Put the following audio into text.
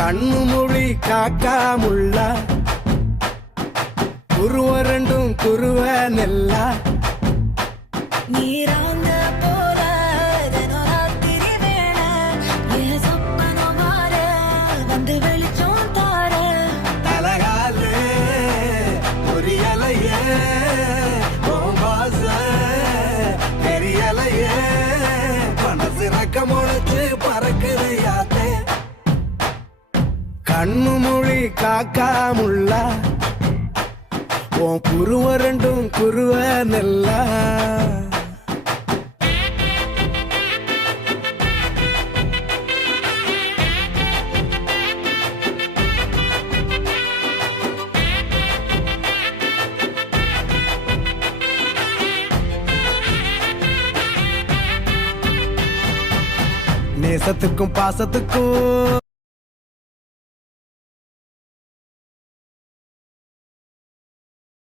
கண்ணு மொழி காக்காமுள்ள குருவ ரெண்டும் குருவ நெல்லா நீராங்க போல தினராத்திரி வேளை என் சொப்பனம் மாற வந்து வெளிச்சம் தார தலகாலே பொரியலையே ஓம்பாச பெரியலையே மனசு ரக்க முளைச்சு பறக்குது யாத்தே கண்ணு மொழி காக்காமுள்ள உன் குருவ ரெண்டும் குருவ நெல்லா நேசத்துக்கும் பாசத்துக்கும்